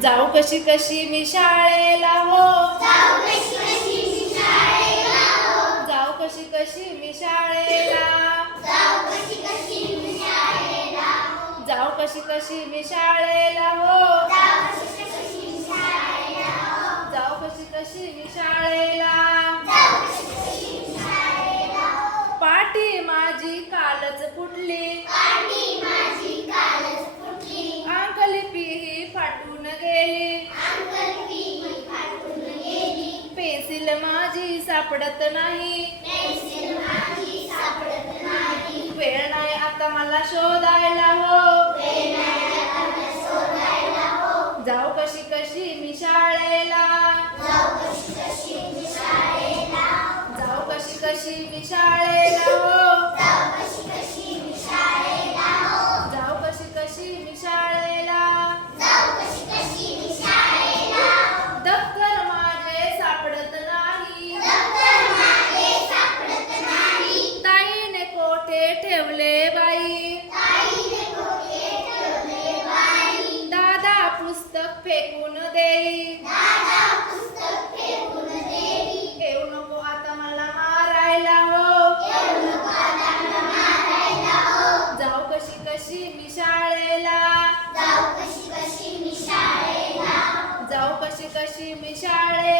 जाऊ कशी कशी मी शाळेला हो जाऊ कशी कशी मी शाळेला हो. जाऊ कशी कशी मी शाळेला जाऊ कशी कशी मी शाळेला हो. जाऊ कशी कशी मी शाळेला हो जाऊ कशी कशी मी शाळेला. पाठी माझी कालच फुटली पाठी माझी कालच फुटली अंकलिपी ही फाटून गेली. पेन्सिल माझी सापडत नाही. वेळ नाही आता मला शोधायला वेळ नाही आता मला शोधायला हो. जाऊ कशी कशी मी शाळेला. जाऊ कशी कशी मी शाळेला. फेकून देई येऊ नको आता मला मारायला हो जाऊ कशी कशी जाऊ कशी कशी मी शाळेला। जाऊ कशी कशी मी शाळेला।